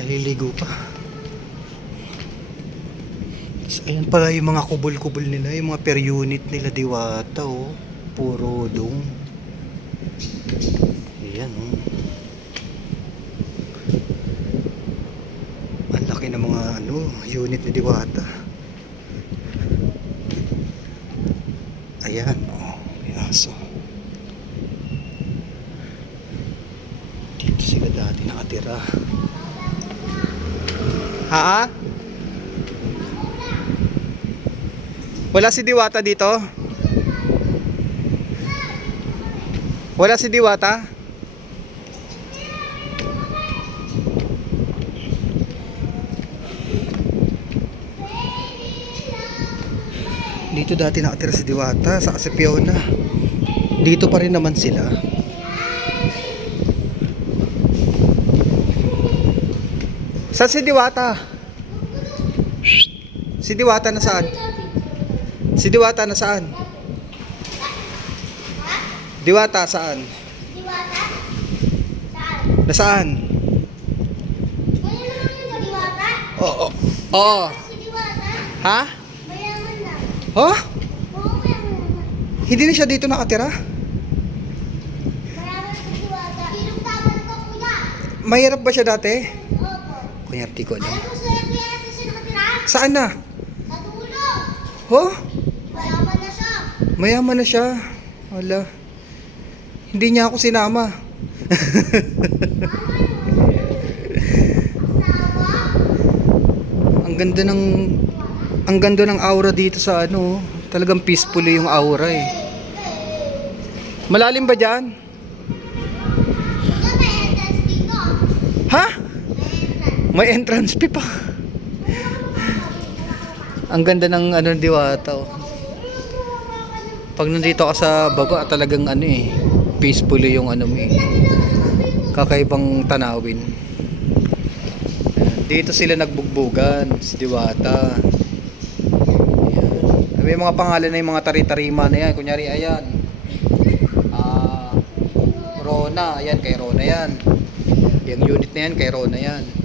naliligo pa. Tapos ayan pala yung mga kubol-kubol nila, yung mga per unit nila diwata oh. Puro dong. Ayan oh. Ang laki ng mga ano, unit ni diwata. Ayan oh, may aso. Dito sila dati nakatira. Ha? Wala si Diwata dito? Wala si Diwata? Dito dati nakatira si Diwata sa Fiona. Dito pa rin naman sila. Saan si Diwata? Si Diwata nasaan? Si Diwata nasaan? Diwata saan? Diwata? Saan? Nasaan? Mayaman na Diwata? Oo. Oo. Si Diwata? Ha? Mayaman na. Huh? Oo, mayaman na. Hindi na siya dito nakatira? Mayaman si Diwata. Pinagtaman ko kuya. Mahirap ba siya dati? Kuya, di ko alam. Nakatira? Saan na? Sa dulo. Huh? Mayaman na siya. Mayaman na siya. Wala. Hindi niya ako sinama. Ang ganda ng ang ganda ng aura dito sa ano, talagang peaceful yung aura eh. Malalim ba diyan? Kuya, may entrance dito. Ha? May entrance. Fee pa. Ang ganda ng ano diwata. Oh. Pag nandito ka sa baba, talagang ano eh, peaceful yung ano eh. Kakaibang tanawin. Dito sila nagbugbugan, si Diwata. Ayan. May mga pangalan na yung mga tari-tarima na yan. Kunyari, ayan. Ah, Rona, ayan, kay Rona yan. Yung unit na yan, kay Rona yan.